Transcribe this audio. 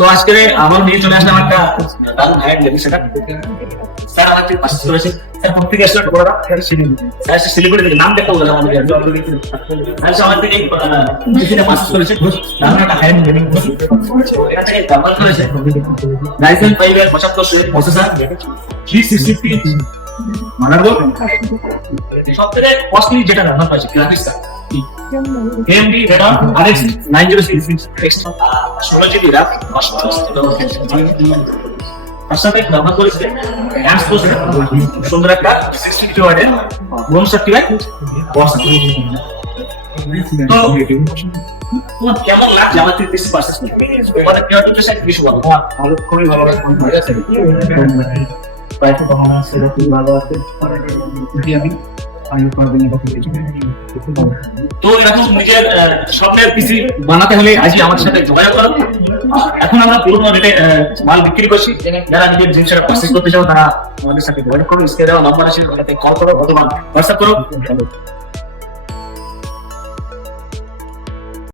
তো আজকে আমার নিয়ে চলে আসলাম একটা দারুণ হাইড লেভেল সেটা স্যার আমাকে পাস করেছে স্যার প্রত্যেক স্টুডেন্ট বড়রা স্যার শিলিগুড়ি থেকে নাম দেখতে বললাম আমাদের স্যার আমাদের এই কিছুটা পাস করেছে দারুণ একটা হাইড লেভেল এটা থেকে কভার করেছে লাইসেন্স 5 এর 75 প্রসেসর 360 মাদারবোর্ড সবথেকে কস্টলি যেটা রান্না হয়েছে graphics card AMD Radeon RX 906 16 GB RAM পাশাপাশি ব্যবহার করেছে গ্যাস প্রসেসর সুন্দর একটা 62 ওয়াটের বোম সার্টিফাইড বক্স তো তোমার কেমন লাগছে আমার 30% মানে কেউ তো সাইড কিছু বলো ভালো খুবই ভালো লাগছে হয়ে গেছে প্রায় পারফরম্যান্স সেরকম ভালো আছে তো এরকম নিজের স্বপ্নের পিসি বানাতে হলে আজকে আমার সাথে যোগাযোগ করো। এখন আমরা পুরোনো রেটে মাল বিক্রি করছি, যারা নিজের জিনিসটা পারচেজ করতে চাও তারা আমাদের সাথে যোগাযোগ করো। স্ক্রিনে দেওয়া নাম্বার আছে, ওটাতে কল করো অথবা হোয়াটসঅ্যাপ করো।